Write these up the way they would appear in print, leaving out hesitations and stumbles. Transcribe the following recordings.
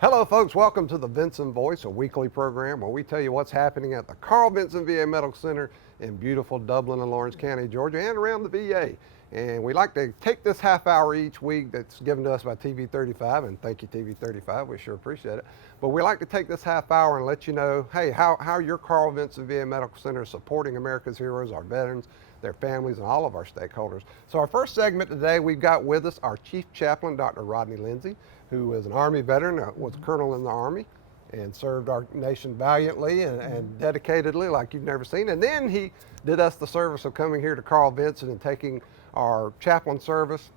Hello folks, welcome to the Vinson Voice, a weekly program where we tell you what's happening at the Carl Vinson VA Medical Center in beautiful Dublin and Lawrence County, Georgia, and around the VA. And we like to take this half hour each week that's given to us by TV35, and thank you TV35, we sure appreciate it. But we like to take this half hour and let you know, hey, how your Carl Vinson VA Medical Center is supporting America's heroes, our veterans, their families, and all of our stakeholders. So our first segment today, we've got with us our Chief Chaplain, Dr. Rodney Lindsay, who is an Army veteran, was a colonel in the Army, and served our nation valiantly and dedicatedly like you've never seen. And then he did us the service of coming here to Carl Vinson and taking our chaplain service.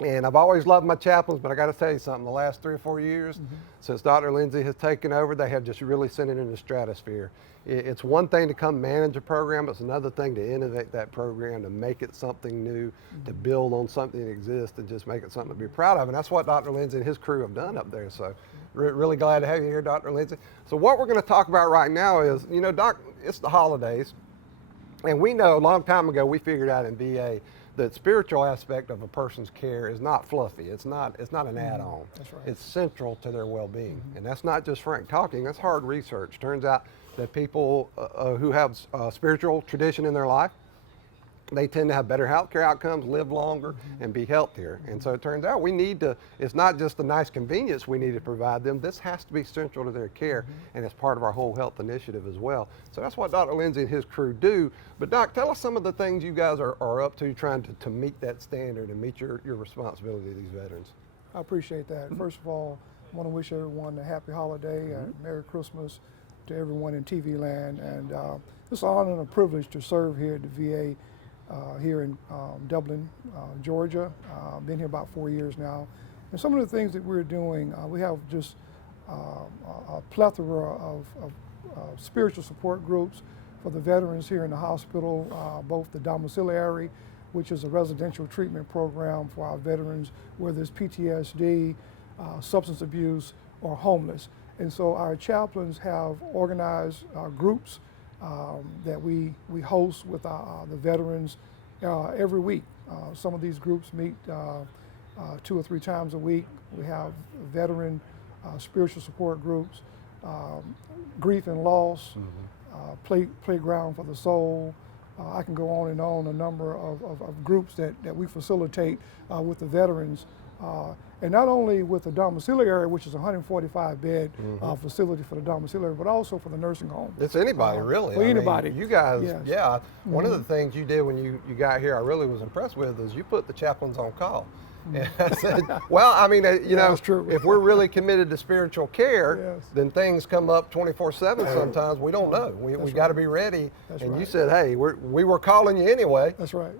And I've always loved my chaplains, but I got to tell you something, the last 3 or 4 years, since Dr. Lindsay has taken over, they have just really sent it in the stratosphere. It's one thing to come manage a program, it's another thing to innovate that program, to make it something new, to build on something that exists, and just make it something to be proud of. And that's what Dr. Lindsay and his crew have done up there. So really glad to have you here, Dr. Lindsay. So what we're going to talk about right now is, you know, Doc, it's the holidays. And we know a long time ago, we figured out in VA that spiritual aspect of a person's care is not fluffy. It's not an add-on. That's right. It's central to their well-being. And that's not just frank talking, that's hard research. Turns out that people who have spiritual tradition in their life, they tend to have better healthcare outcomes, live longer, and be healthier. And so it turns out we need to, it's not just the nice convenience we need to provide them, this has to be central to their care, and it's part of our whole health initiative as well. So that's what Dr. Lindsay and his crew do. But Doc, tell us some of the things you guys are up to trying to meet that standard and meet your responsibility to these veterans. I appreciate that. First of all, I want to wish everyone a happy holiday and Merry Christmas to everyone in TV land. And it's an honor and a privilege to serve here at the VA here in Dublin, Georgia. Been here about 4 years now. And some of the things that we're doing, we have just a plethora of spiritual support groups for the veterans here in the hospital, both the domiciliary, which is a residential treatment program for our veterans, whether it's PTSD, substance abuse, or homeless. And so our chaplains have organized groups that we host with the veterans every week. Some of these groups meet 2 or 3 times a week. We have veteran spiritual support groups, grief and loss, playground for the soul. I can go on and on, a number of groups that we facilitate with the veterans. And not only with the domiciliary, which is a 145-bed facility for the domiciliary, but also for the nursing home. It's anybody, really. For anybody. You guys, Yes. yeah. One of the things you did when you got here I really was impressed with is you put the chaplains on call. And I said, well, I mean, you know, that's true. if we're really committed to spiritual care, Yes. then things come up 24/7 sometimes. We don't know. We got to be ready. That's and you right. said, hey, we were calling you anyway. That's right.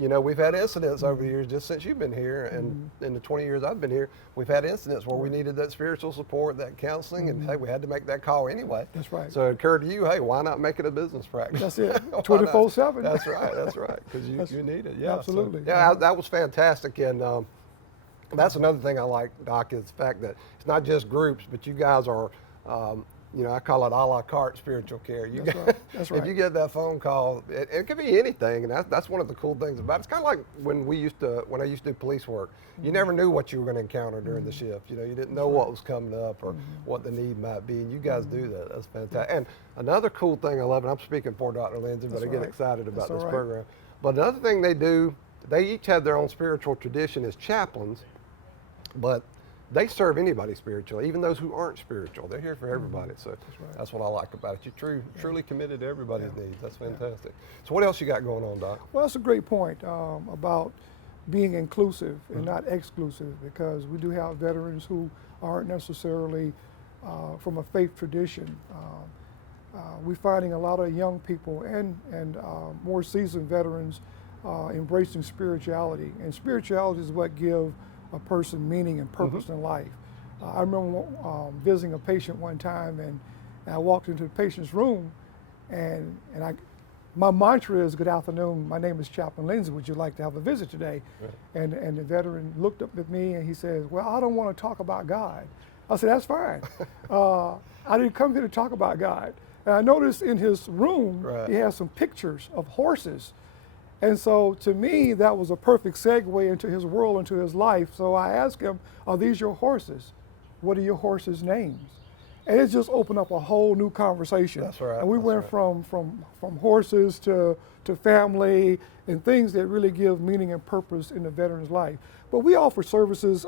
You know, we've had incidents over the years just since you've been here, and in the 20 years I've been here, we've had incidents where we needed that spiritual support, that counseling, and hey, we had to make that call anyway. That's right. So it occurred to you, hey, why not make it a business practice? That's it. Why not? 24/7. That's right, because you need it. Yeah, absolutely. So, yeah, that was fantastic, and that's another thing I like, Doc, is the fact that it's not just groups, but you guys are, you know, I call it a la carte spiritual care. That's right. That's right. If you get that phone call, it could be anything, and that's one of the cool things about it. It's kind of like when I used to do police work. You never knew what you were going to encounter during the shift. You know, you didn't know what was coming up or what the need might be, and you guys do that. That's fantastic. And another cool thing I love, and I'm speaking for Dr. Lindsay, but I get excited about this program. But another thing they do, they each have their own spiritual tradition as chaplains, but they serve anybody spiritually, even those who aren't spiritual. They're here for everybody. So that's what I like about it. You're truly committed to everybody's needs. That's fantastic. So what else you got going on, Doc? Well, that's a great point about being inclusive and not exclusive, because we do have veterans who aren't necessarily from a faith tradition. We're finding a lot of young people and more seasoned veterans embracing spirituality. And spirituality is what gives a person meaning and purpose in life. I remember visiting a patient one time, and I walked into the patient's room, and my mantra is, "Good afternoon, my name is Chaplain Lindsay, would you like to have a visit today?" Right. And the veteran looked up at me and he says, "Well, I don't want to talk about God." I said, "That's fine. I didn't come here to talk about God." And I noticed in his room, he has some pictures of horses. And so to me, that was a perfect segue into his world, into his life. So I asked him, "Are these your horses?" what are your horses' names? And it just opened up a whole new conversation. That's right. And we went from horses to family and things that really give meaning and purpose in the veteran's life. But we offer services.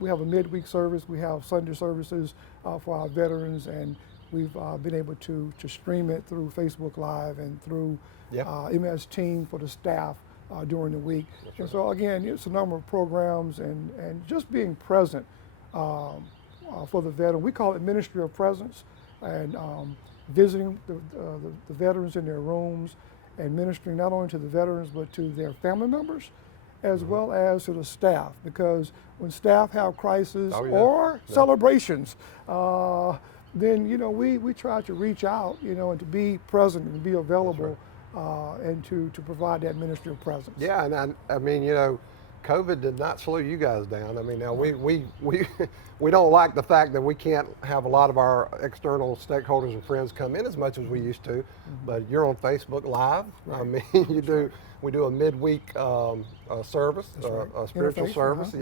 We have a midweek service. We have Sunday services for our veterans, and we've been able to stream it through Facebook Live and through MS Team for the staff during the week. And so again, it's a number of programs and just being present for the veteran. We call it Ministry of Presence, and visiting the veterans in their rooms and ministering not only to the veterans but to their family members as well as to the staff, because when staff have crises or celebrations, then we try to reach out and to be present and to be available and to provide that ministry of presence. Yeah, and I mean, COVID did not slow you guys down. I mean, now we don't like the fact that we can't have a lot of our external stakeholders and friends come in as much as we used to, but you're on Facebook Live. Right. I mean, we do a midweek service, a spiritual service,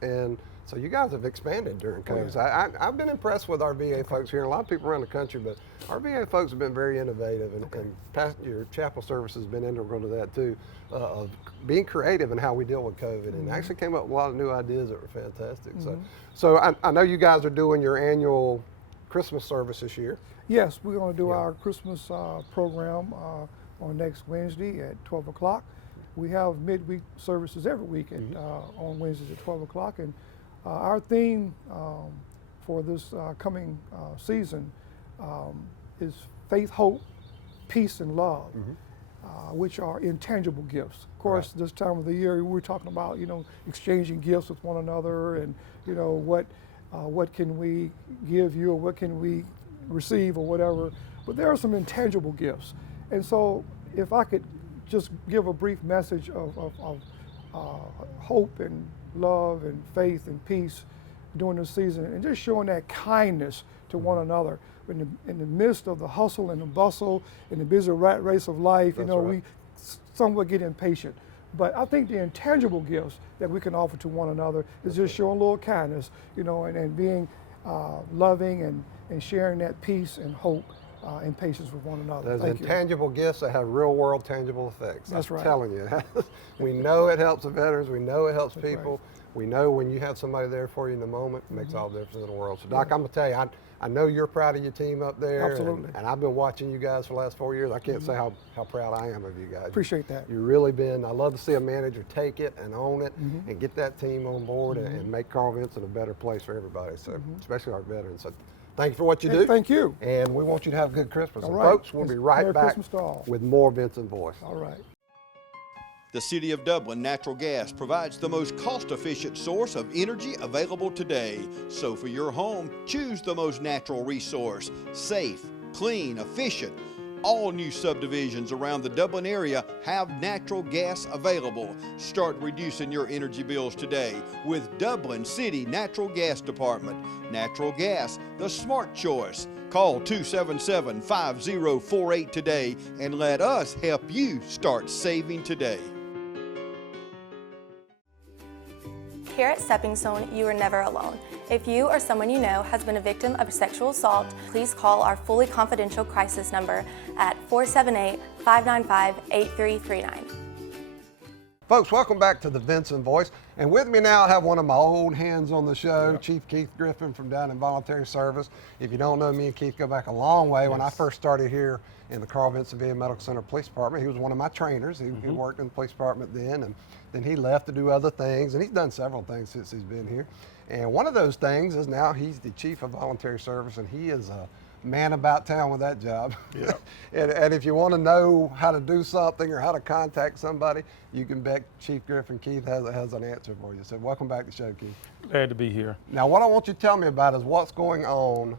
and so you guys have expanded during COVID. So I've been impressed with our VA folks here, and a lot of people around the country, but our VA folks have been very innovative, and your chapel service has been integral to that too, of being creative in how we deal with COVID, and actually came up with a lot of new ideas that were fantastic. So I know you guys are doing your annual Christmas service this year. Yes, we're going to do our Christmas program on next Wednesday at 12 o'clock. We have midweek services every week on Wednesdays at 12 o'clock, and our theme for this coming season is faith, hope, peace, and love, which are intangible gifts. Of course, this time of the year, we're talking about exchanging gifts with one another, and what can we give you, or what can we receive, or whatever. But there are some intangible gifts, and so if I could just give a brief message of hope and love and faith and peace during this season, and just showing that kindness to one another in the midst of the hustle and the bustle and the busy rat race of life. We somewhat get impatient, but I think the intangible gifts that we can offer to one another is just showing a little kindness, and being loving and sharing that peace and hope and patience with one another. There's intangible gifts that have real world tangible effects. That's right. I'm telling you. We know it helps the veterans. We know it helps people. We know when you have somebody there for you in the moment, it makes all the difference in the world. So Doc, I'm going to tell you, I know you're proud of your team up there. Absolutely. And I've been watching you guys for the last 4 years. I can't say how proud I am of you guys. Appreciate that. You've really been. I love to see a manager take it and own it and get that team on board and make Carl Vinson a better place for everybody, so especially our veterans. So thank you for what you do. Thank you. And we want you to have a good Christmas. All and right. Folks, we'll be right Merry back Christmas to all. with more Vinson Voice. All right. The City of Dublin Natural Gas provides the most cost-efficient source of energy available today. So for your home, choose the most natural resource. Safe, clean, efficient. All new subdivisions around the Dublin area have natural gas available. Start reducing your energy bills today with Dublin City Natural Gas Department. Natural gas, the smart choice. Call 277-5048 today and let us help you start saving today. Here at Stepping Stone, you are never alone. If you or someone you know has been a victim of sexual assault, please call our fully confidential crisis number at 478-595-8339. Folks, welcome back to the Vinson Voice. And with me now, I have one of my old hands on the show, Chief Keith Griffin from down in Voluntary Service. If you don't know, me and Keith go back a long way. When I first started here in the Carl Vinson VA Medical Center Police Department, he was one of my trainers. He worked in the police department then, and then he left to do other things, and he's done several things since he's been here. And one of those things is now he's the Chief of Voluntary Service, and he is a man about town with that job. Yeah. and if you want to know how to do something or how to contact somebody, you can bet Chief Griffin Keith has an answer for you. So welcome back to the show, Keith. Glad to be here. Now what I want you to tell me about is what's going on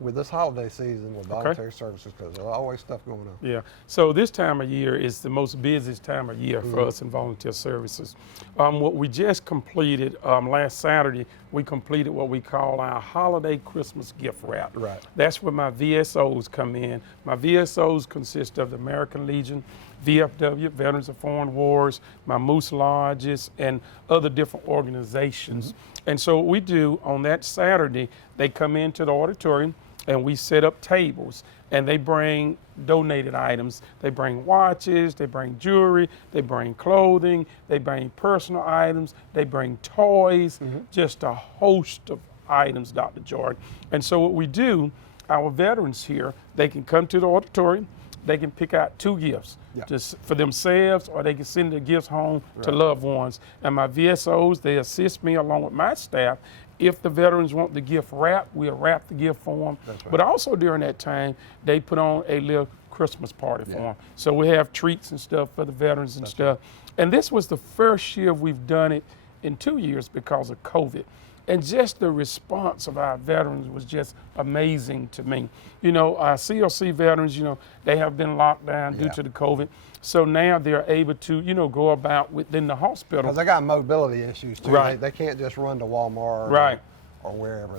with this holiday season with voluntary services, because there's always stuff going on. Yeah, so this time of year is the most busiest time of year for us in volunteer services. What we just completed last Saturday, we completed what we call our holiday Christmas gift wrap. Right. That's where my VSOs come in. My VSOs consist of the American Legion, VFW, Veterans of Foreign Wars, my Moose Lodges, and other different organizations. And so what we do on that Saturday, they come into the auditorium and we set up tables, and they bring donated items. They bring watches, they bring jewelry, they bring clothing, they bring personal items, they bring toys, just a host of items, Dr. Jordan. And so what we do, our veterans here, they can come to the auditorium, they can pick out 2 gifts, just for themselves, or they can send the gifts home to loved ones. And my VSOs, they assist me along with my staff. If the veterans want the gift wrap, we'll wrap the gift for them. That's right. But also during that time, they put on a little Christmas party for them. So we have treats and stuff for the veterans and stuff. And this was the first year we've done it in 2 years because of COVID. And just the response of our veterans was just amazing to me. You know, our CLC veterans, you know, they have been locked down due to the COVID. So now they're able to, you know, go about within the hospital. Because they got mobility issues too. Right. They can't just run to Walmart or wherever.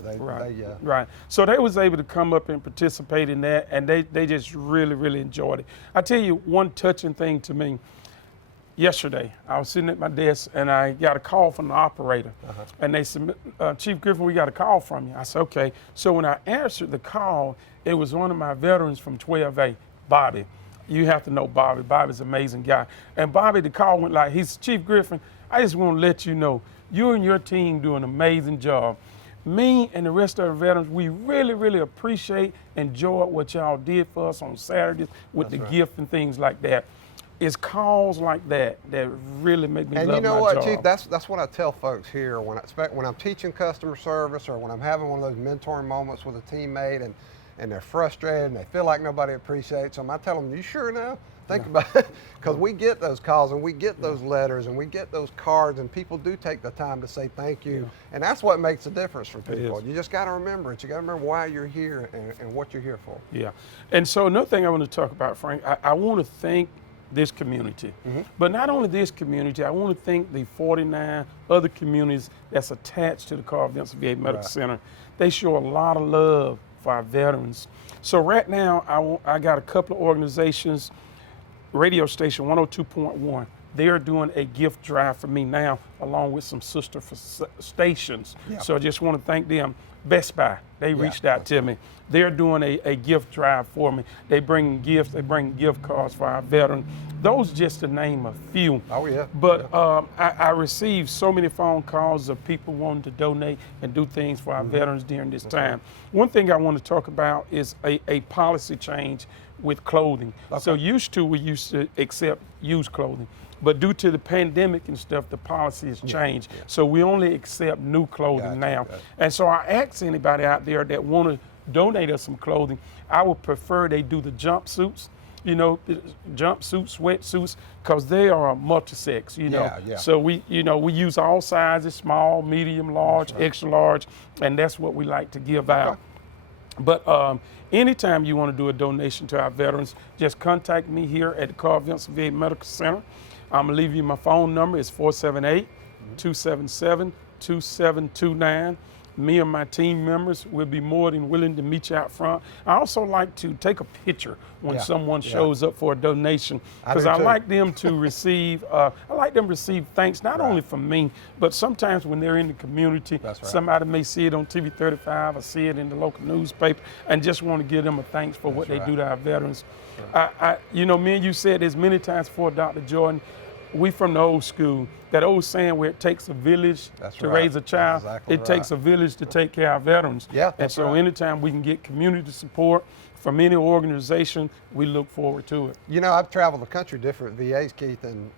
Right. So they was able to come up and participate in that, and they just really enjoyed it. I tell you one touching thing to me. Yesterday, I was sitting at my desk and I got a call from the operator. And they said, Chief Griffin, we got a call from you. I said, okay. So when I answered the call, it was one of my veterans from 12A, Bobby. You have to know Bobby. Bobby's an amazing guy. And Bobby, the call went like, he's Chief Griffin, I just want to let you know, you and your team do an amazing job. Me and the rest of the veterans, we really appreciate, enjoy what y'all did for us on Saturdays with the gift and things like that. It's calls like that that really make me love my job. And you know what, Chief? That's what I tell folks here when I'm teaching customer service, or when I'm having one of those mentoring moments with a teammate and they're frustrated and they feel like nobody appreciates them. I tell them, you sure now? Think about it, because we get those calls and we get those letters and we get those cards, and people do take the time to say thank you. And that's what makes a difference for people. You just got to remember it. You got to remember why you're here and what you're here for. Yeah. And so another thing I want to talk about, Frank, I want to thank this community. But not only this community, I want to thank the 49 other communities that's attached to the Carl Vinson VA Medical Center. They show a lot of love for our veterans. So right now, I got a couple of organizations, radio station 102.1. They're doing a gift drive for me now, along with some sister stations. So I just want to thank them. Best Buy, they reached out to me. They're doing a gift drive for me. They bring gifts, they bring gift cards for our veterans. Those just to name a few. Oh yeah. But I received so many phone calls of people wanting to donate and do things for our veterans during this time. One thing I want to talk about is a policy change with clothing. So we used to accept used clothing. But due to the pandemic and stuff, the policy has changed. So we only accept new clothing now. And so I ask anybody out there that want to donate us some clothing, I would prefer they do the jumpsuits, you know, jumpsuits, sweatsuits, because they are multi-sex, you know. So we use all sizes, small, medium, large, extra large, and that's what we like to give out. But anytime you want to do a donation to our veterans, just contact me here at the Carl Vinson VA Medical Center. I'm going to leave you my phone number. It's 478-277-2729. Me and my team members will be more than willing to meet you out front. I also like to take a picture when someone shows up for a donation, because I like them to receive thanks not only from me, but sometimes when they're in the community, somebody may see it on TV 35 or see it in the local newspaper and just want to give them a thanks for what they do to our veterans. You know, me and you said this many times before, Dr. Jordan, we from the old school, that old saying where it takes a village to raise a child, it takes a village to take care of veterans. And so anytime we can get community support from any organization, we look forward to it. You know, I've traveled the country, different VAs, Keith, and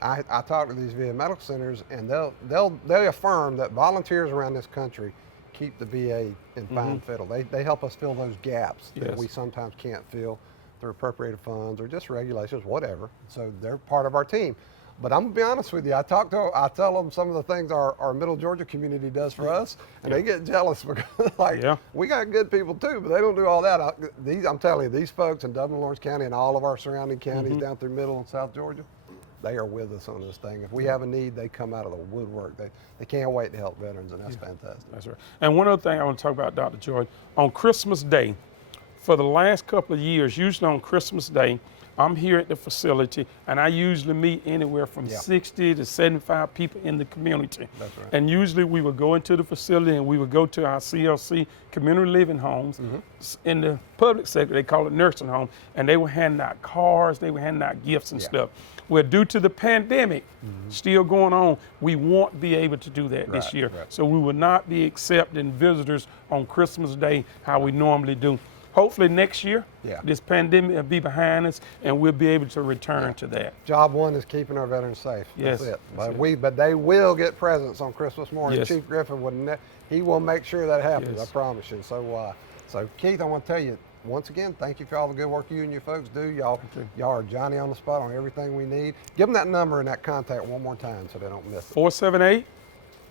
I talk to these VA medical centers, and they'll affirm that volunteers around this country keep the VA in fine fiddle. They help us fill those gaps that we sometimes can't fill through appropriated funds or just regulations, whatever. So they're part of our team. But I'm gonna be honest with you. I tell them some of the things our Middle Georgia community does for us, and they get jealous because we got good people too, but they don't do all that. I'm telling you, these folks in Dublin, Lawrence County, and all of our surrounding counties down through Middle and South Georgia, they are with us on this thing. If we have a need, they come out of the woodwork. They can't wait to help veterans, and that's fantastic. That's right. And one other thing I want to talk about, Dr. George, on Christmas Day, for the last couple of years, usually on Christmas Day, I'm here at the facility, and I usually meet anywhere from 60 to 75 people in the community. That's right. And usually we would go into the facility and we would go to our CLC community living homes. In the public sector, they call it nursing home, and they were handing out cards, they were handing out gifts and stuff. Well, due to the pandemic still going on, we won't be able to do that this year. So we will not be accepting visitors on Christmas Day how we normally do. Hopefully next year, this pandemic will be behind us and we'll be able to return to that. Job one is keeping our veterans safe. Yes. That's it. But they will get presents on Christmas morning. Yes. Chief Griffin he will make sure that happens. I promise you. So Keith, I want to tell you once again, thank you for all the good work you and your folks do. Y'all are Johnny on the spot on everything we need. Give them that number and that contact one more time so they don't miss it.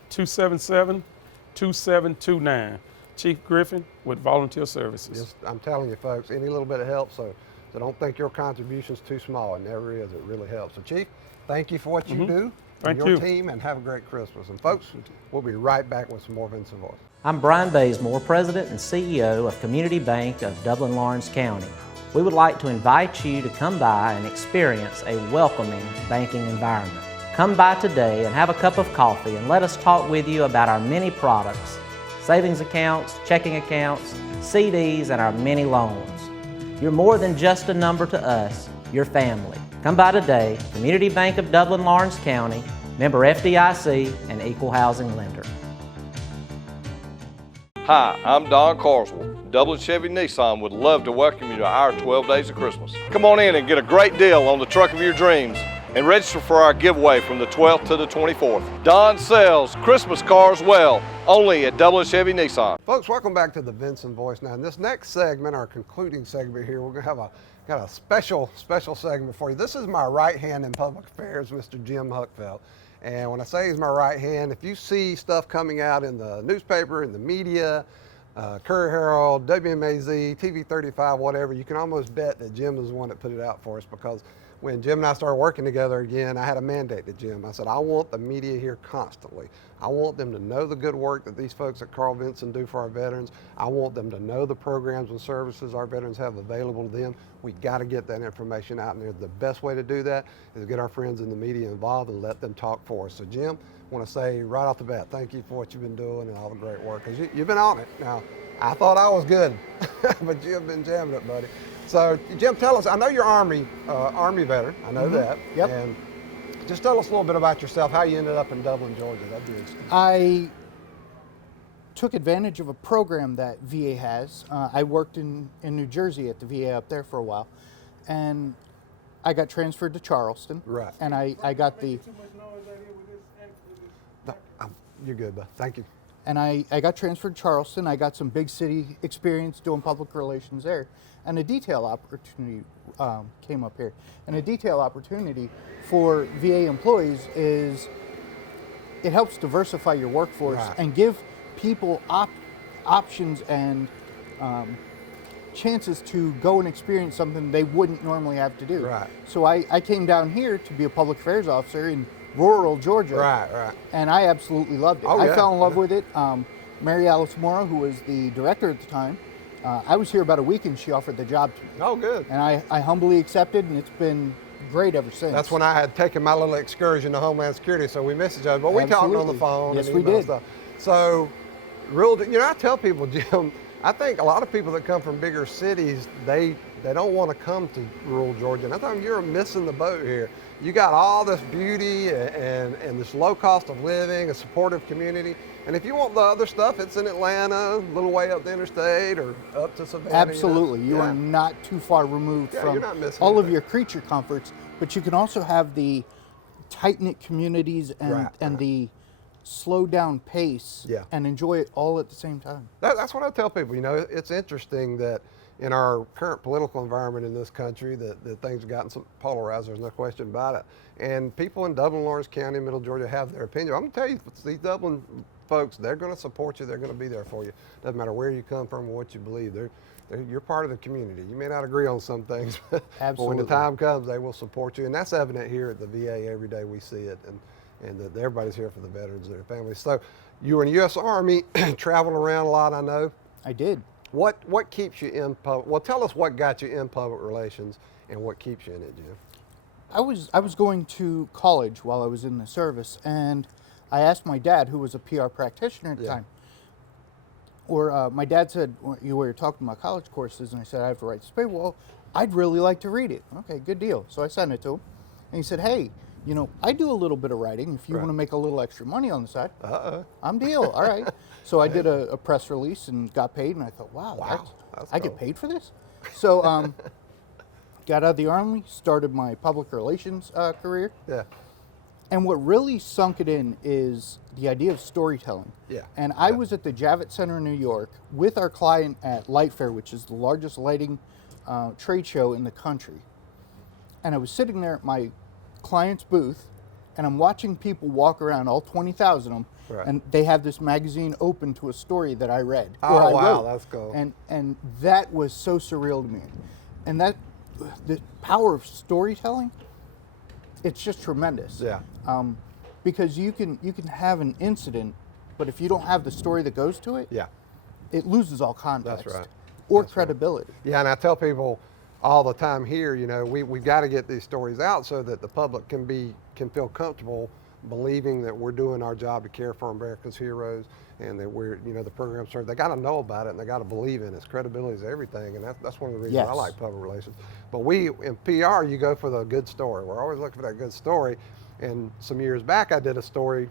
478-277-2729. Chief Griffin with Volunteer Services. I'm telling you, folks, any little bit of help, so don't think your contribution's too small. It never is. It really helps. So, Chief, thank you for what you do and your team, and have a great Christmas. And, folks, we'll be right back with some more Vinson Voice. I'm Brian Bazemore, President and CEO of Community Bank of Dublin, Lawrence County. We would like to invite you to come by and experience a welcoming banking environment. Come by today and have a cup of coffee and let us talk with you about our many products, savings accounts, checking accounts, CDs, and our many loans. You're more than just a number to us, you're family. Come by today, Community Bank of Dublin, Lawrence County, member FDIC, and equal housing lender. Hi, I'm Don Carswell. Dublin Chevy Nissan would love to welcome you to our 12 Days of Christmas. Come on in and get a great deal on the truck of your dreams and register for our giveaway from the 12th to the 24th. Don sells Christmas cars well, only at Dublin Chevy Nissan. Folks, welcome back to the Vinson Voice. Now, in this next segment, our concluding segment here, we're going to have got a special segment for you. This is my right hand in public affairs, Mr. Jim Huckfeld. And when I say he's my right hand, if you see stuff coming out in the newspaper, in the media, Courier Herald, WMAZ, TV 35, whatever, you can almost bet that Jim is the one that put it out for us, because when Jim and I started working together again, I had a mandate to Jim. I said, I want the media here constantly. I want them to know the good work that these folks at Carl Vinson do for our veterans. I want them to know the programs and services our veterans have available to them. We got to get that information out there. The best way to do that is get our friends in the media involved and let them talk for us. So Jim, I want to say right off the bat, thank you for what you've been doing and all the great work, because you've been on it. Now, I thought I was good, but you've been jamming it, buddy. So, Jim, tell us, I know you're Army veteran, I know that. Yep. And just tell us a little bit about yourself, how you ended up in Dublin, Georgia. That'd be interesting. I took advantage of a program that VA has. I worked in New Jersey at the VA up there for a while, and I got transferred to Charleston. Right. And I got the... No, you're good, bud. Thank you. And I got transferred to Charleston. I got some big city experience doing public relations there. And a detail opportunity came up here. And a detail opportunity for VA employees is it helps diversify your workforce and give people options and chances to go and experience something they wouldn't normally have to do. Right. So I came down here to be a public affairs officer in rural Georgia. Right. And I absolutely loved it. Oh, yeah. I fell in love with it. Mary Alice Mora, who was the director at the time, I was here about a week and she offered the job to me. Oh, good. And I humbly accepted, and it's been great ever since. That's when I had taken my little excursion to Homeland Security, so we missed each other, but we talked on the phone. Yes, and we email did. Stuff. So, I tell people, Jim, I think a lot of people that come from bigger cities, they don't want to come to rural Georgia. And I think you're missing the boat here. You got all this beauty and this low cost of living, a supportive community. And if you want the other stuff, it's in Atlanta, a little way up the interstate or up to Savannah. Absolutely. You are not too far removed from you're not missing all of anything. your creature comforts, but you can also have the tight-knit communities and the slow down pace Yeah. and enjoy it all at the same time. That's what I tell people. You know, it's interesting that in our current political environment in this country, that things have gotten some polarized. There's no question about it. And people in Dublin, Lawrence County, Middle Georgia have their opinion. I'm going to tell you, these Dublin folks, they're going to support you. They're going to be there for you. Doesn't matter where you come from or what you believe. You're part of the community. You may not agree on some things, but when the time comes, they will support you. And that's evident here at the VA every day. We see it, and that everybody's here for the veterans and their families. So you were in the U.S. Army, traveling around a lot, I know. I did. What keeps you in public? Well, tell us what got you in public relations and what keeps you in it, Jim. I was going to college while I was in the service, and I asked my dad, who was a PR practitioner at the time, or my dad said, you were talking about college courses, and I said, I have to write this paper. Well, I'd really like to read it. Okay, good deal. So I sent it to him, and he said, hey, you know, I do a little bit of writing. If you want to make a little extra money on the side, I'm deal. All right. So I did a press release and got paid, and I thought, wow, I get paid for this? So got out of the Army, started my public relations career. Yeah. And what really sunk it in is the idea of storytelling. Yeah. And I was at the Javits Center in New York with our client at Light Fair, which is the largest lighting trade show in the country. And I was sitting there at my client's booth, and I'm watching people walk around, all 20,000 of them, and they have this magazine open to a story that I read. Oh, wow, that's cool. And that was so surreal to me. And that, the power of storytelling, it's just tremendous. Yeah. Because you can have an incident, but if you don't have the story that goes to it, it loses all context. That's right. Or credibility. Yeah, and I tell people all the time here, you know, we've got to get these stories out so that the public can feel comfortable believing that we're doing our job to care for America's heroes, and that we're, you know, the program serves. They got to know about it, and they got to believe in it. Credibility is everything, and that's one of the reasons I like public relations. But we, in PR, you go for the good story. We're always looking for that good story. And some years back, I did a story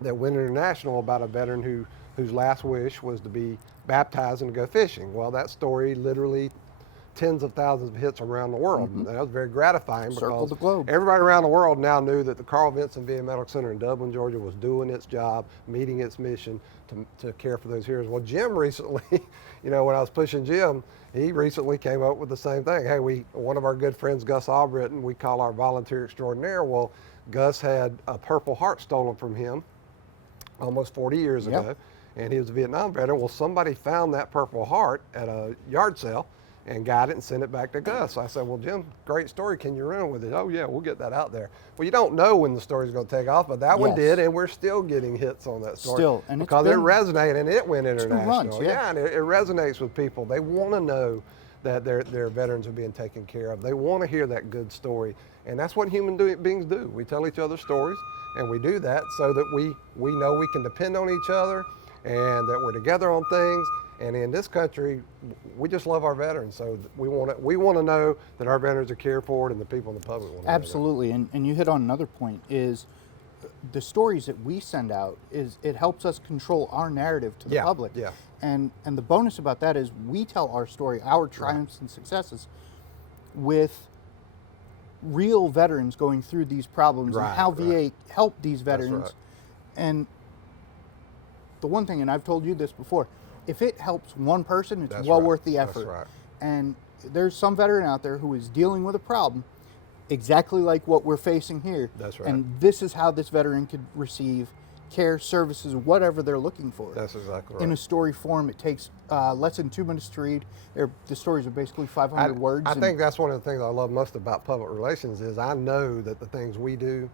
that went international about a veteran whose last wish was to be baptized and to go fishing. Well, that story literally tens of thousands of hits around the world. And that was very gratifying Circle because the globe. everybody around the world now knew that the Carl Vinson VA Medical Center in Dublin, Georgia was doing its job, meeting its mission to care for those heroes. Well, Jim recently, you know, when I was pushing Jim, he recently came up with the same thing. Hey, one of our good friends, Gus Albritton, we call our volunteer extraordinaire. Well, Gus had a Purple Heart stolen from him almost 40 years ago, and he was a Vietnam veteran. Well, somebody found that Purple Heart at a yard sale and got it and sent it back to Gus. So I said, well, Jim, great story. Can you run with it? Oh, yeah, we'll get that out there. Well, you don't know when the story's going to take off, but that one did, and we're still getting hits on that story. And because it resonated, and it went international. Months, and it resonates with people. They want to know that their veterans are being taken care of. They want to hear that good story, and that's what human beings do. We tell each other stories, and we do that so that we know we can depend on each other and that we're together on things. And in this country, we just love our veterans, so we want to know that our veterans are cared for, and the people in the public want to know that. Absolutely, and you hit on another point, is the stories that we send out, is it helps us control our narrative to the public. Yeah. And the bonus about that is we tell our story, our triumphs and successes, with real veterans going through these problems and how VA helped these veterans. And the one thing, and I've told you this before, if it helps one person, it's well worth the effort. And there's some veteran out there who is dealing with a problem exactly like what we're facing here. And this is how this veteran could receive care, services, whatever they're looking for. That's exactly right. In a story form, it takes less than 2 minutes to read. The stories are basically 500 words. I think that's one of the things I love most about public relations is I know that the things we do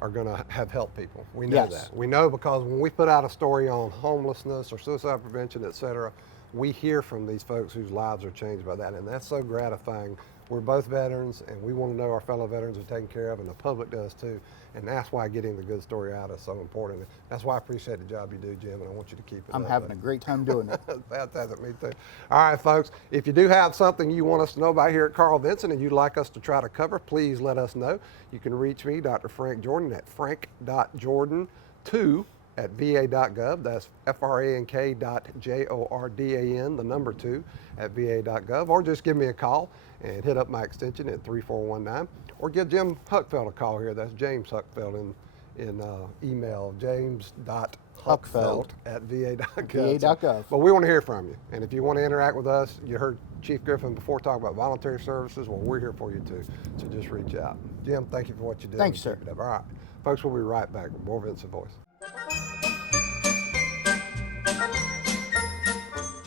are going to have helped people. We know that. We know because when we put out a story on homelessness or suicide prevention, et cetera, we hear from these folks whose lives are changed by that, and that's so gratifying. We're both veterans, and we want to know our fellow veterans are taken care of, and the public does too. And that's why getting the good story out is so important. That's why I appreciate the job you do, Jim, and I want you to keep it up. I'm having a great time doing it. Fantastic, me too. All right, folks, if you do have something you want us to know about here at Carl Vinson and you'd like us to try to cover, please let us know. You can reach me, Dr. Frank Jordan, at frank.jordan2@va.gov. That's frank.jordan, the number 2, at va.gov. Or just give me a call and hit up my extension at 3419. Or give Jim Huckfeld a call here. That's James Huckfeld in email, james.huckfelt@va.gov. va.gov. But we want to hear from you. And if you want to interact with us, you heard Chief Griffin before talk about voluntary services. Well, we're here for you too. So just reach out. Jim, thank you for what you did. Thanks, sir. All right. Folks, we'll be right back with more Vinson Voice.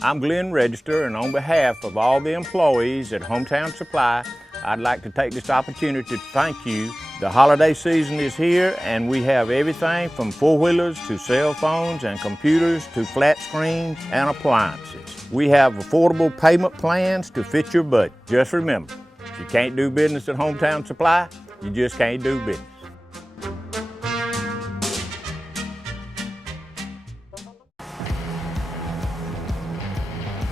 I'm Glenn Register, and on behalf of all the employees at Hometown Supply, I'd like to take this opportunity to thank you. The holiday season is here, and we have everything from four-wheelers to cell phones and computers to flat screens and appliances. We have affordable payment plans to fit your budget. Just remember, if you can't do business at Hometown Supply, you just can't do business.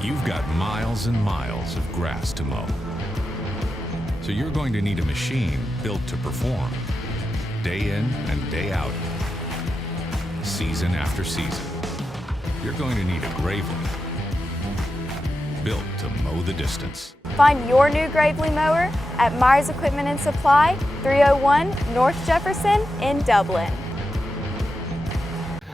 You've got miles and miles of grass to mow. So you're going to need a machine built to perform, day in and day out, season after season. You're going to need a Gravely, built to mow the distance. Find your new Gravely mower at Myers Equipment and Supply, 301 North Jefferson in Dublin.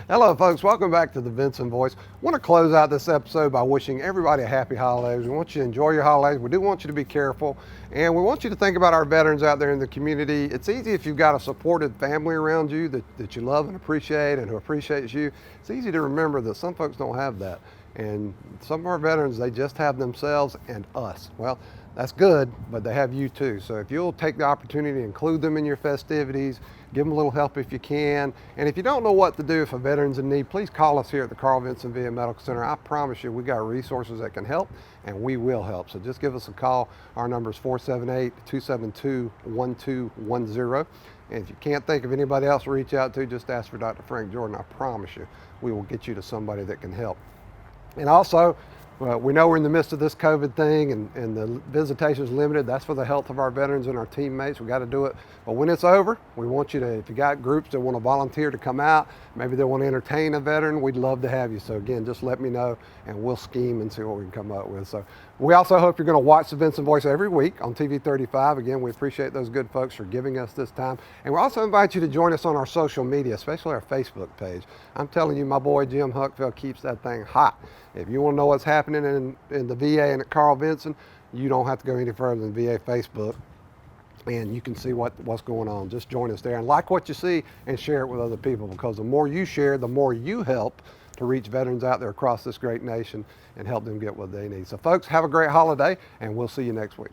Hello folks, welcome back to the Vinson Voice. I want to close out this episode by wishing everybody a happy holidays. We want you to enjoy your holidays. We do want you to be careful, and we want you to think about our veterans out there in the community. It's easy if you've got a supported family around you that you love and appreciate and who appreciates you. It's easy to remember that some folks don't have that. And some of our veterans, they just have themselves and us. Well, that's good, but they have you too. So if you'll take the opportunity to include them in your festivities, give them a little help if you can. And if you don't know what to do if a veteran's in need, please call us here at the Carl Vinson VA Medical Center. I promise you, we got resources that can help, and we will help. So just give us a call. Our number is 478-272-1210. And if you can't think of anybody else to reach out to, just ask for Dr. Frank Jordan. I promise you, we will get you to somebody that can help. And also, we know we're in the midst of this COVID thing, and the visitation is limited. That's for the health of our veterans and our teammates. We got to do it. But when it's over, we want you to, if you got groups that want to volunteer to come out, maybe they want to entertain a veteran, we'd love to have you. So again, just let me know, and we'll scheme and see what we can come up with. So we also hope you're going to watch the Vinson Voice every week on TV 35. Again, we appreciate those good folks for giving us this time. And we also invite you to join us on our social media, especially our Facebook page. I'm telling you, my boy Jim Huckfeld keeps that thing hot. If you want to know what's happening in the VA and at Carl Vinson, you don't have to go any further than VA Facebook, and you can see what's going on. Just join us there and like what you see and share it with other people, because the more you share, the more you help to reach veterans out there across this great nation and help them get what they need. So folks, have a great holiday, and we'll see you next week.